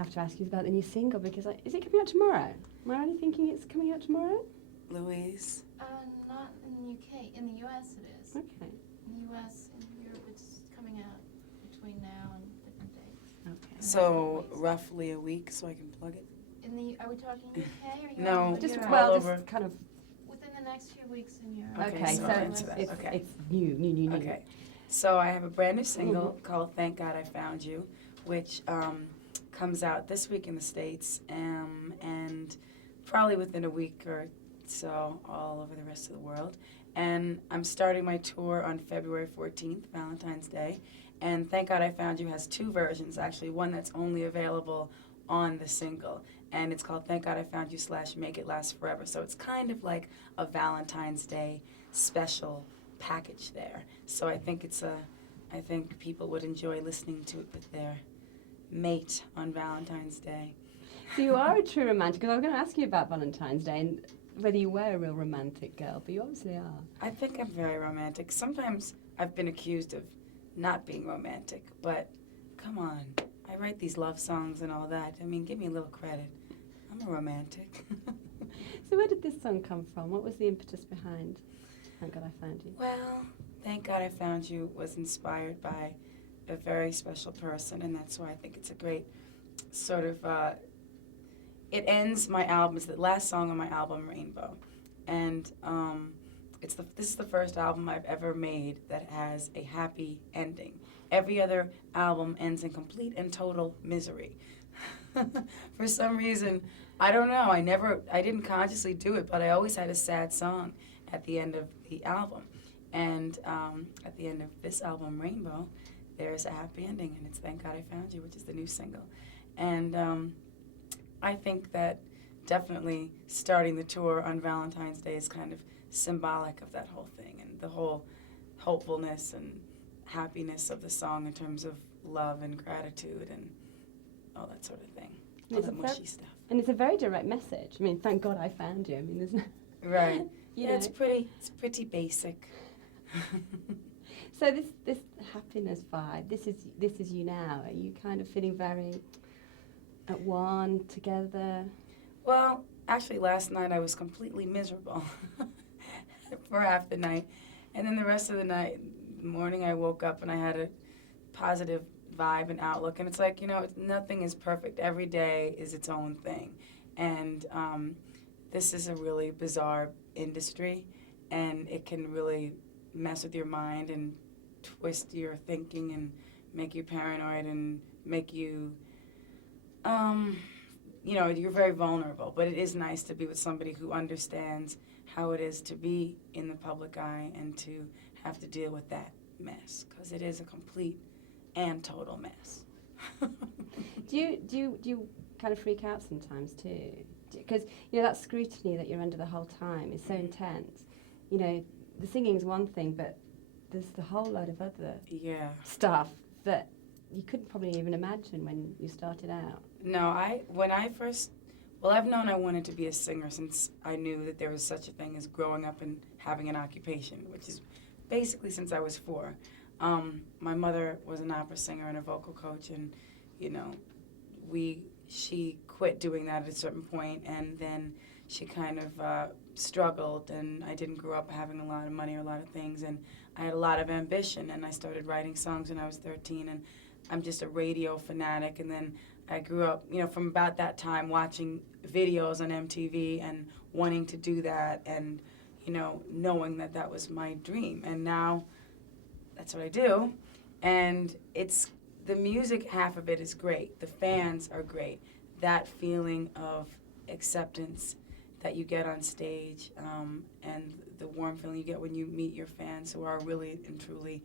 have to ask you about the new single because is it coming out tomorrow? Am I only thinking it's coming out tomorrow? Louise? Not in the UK. In the US it is. Okay. In the US, in Europe it's coming out between now and different dates. Okay. So roughly a week so I can plug it? Are we talking UK or Europe? No, Just Europe. well, All just over. kind of. Within the next few weeks in Europe. Okay, so so into that. Okay. it's new. Okay. So I have a brand new single called Thank God I Found You, which comes out this week in the States and probably within a week or so all over the rest of the world. And I'm starting my tour on February 14th, Valentine's Day. And Thank God I Found You has two versions, actually. One that's only available on the single. And it's called Thank God I Found You / Make It Last Forever. So it's kind of like a Valentine's Day special package there. So I think I think people would enjoy listening to it with their mate on Valentine's Day. So you are a true romantic, because I was going to ask you about Valentine's Day and whether you were a real romantic girl, but you obviously are. I think I'm very romantic. Sometimes I've been accused of not being romantic, but come on. I write these love songs and all that. I mean, give me a little credit. I'm a romantic. So where did this song come from? What was the impetus behind Thank God I Found You? Well, Thank God I Found You was inspired by a very special person, and that's why I think it's a great sort of, it ends my album. It's the last song on my album, Rainbow. And this is the first album I've ever made that has a happy ending. Every other album ends in complete and total misery. For some reason, I don't know, I didn't consciously do it, but I always had a sad song at the end of the album. And at the end of this album, Rainbow, there's a happy ending, and it's Thank God I Found You, which is the new single. And I think that definitely starting the tour on Valentine's Day is kind of symbolic of that whole thing and the whole hopefulness and happiness of the song in terms of love and gratitude and all that sort of thing. All that mushy stuff. And it's a very direct message. I mean, thank God I found you. I mean, there's no... Right. Yeah, it's pretty basic. So this happiness vibe, this is you now. Are you kind of feeling very at one, together? Well, actually last night I was completely miserable for half the night. And then the rest of the morning I woke up and I had a positive vibe and outlook. And it's like, nothing is perfect. Every day is its own thing. And this is a really bizarre industry, and it can really mess with your mind and twist your thinking and make you paranoid and make you, you're very vulnerable. But it is nice to be with somebody who understands how it is to be in the public eye and to have to deal with that mess, because it is a complete and total mess. Do you kind of freak out sometimes too? Because that scrutiny that you're under the whole time is so intense. The singing's one thing, but there's a whole load of other stuff that you couldn't probably even imagine when you started out. No, I've known I wanted to be a singer since I knew that there was such a thing as growing up and having an occupation, which is basically since I was 4. My mother was an opera singer and a vocal coach, and she quit doing that at a certain point, and then she kind of struggled, and I didn't grow up having a lot of money or a lot of things, and I had a lot of ambition, and I started writing songs when I was 13, and I'm just a radio fanatic. And then I grew up, from about that time watching videos on MTV and wanting to do that, and knowing that that was my dream. And now that's what I do, and it's the music half of it is great. The fans are great. That feeling of acceptance that you get on stage, and the warm feeling you get when you meet your fans who are really and truly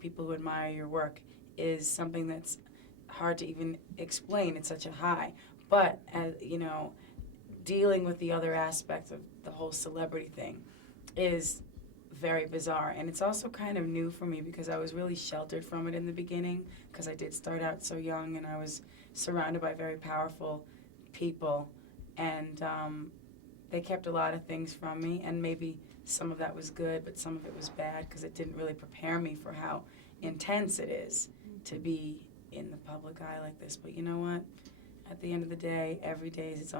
people who admire your work is something that's hard to even explain. It's such a high. But, dealing with the other aspects of the whole celebrity thing is very bizarre. And it's also kind of new for me because I was really sheltered from it in the beginning, because I did start out so young and I was surrounded by very powerful people, and they kept a lot of things from me, and maybe some of that was good, but some of it was bad because it didn't really prepare me for how intense it is to be in the public eye like this. But you know what? At the end of the day, every day is its own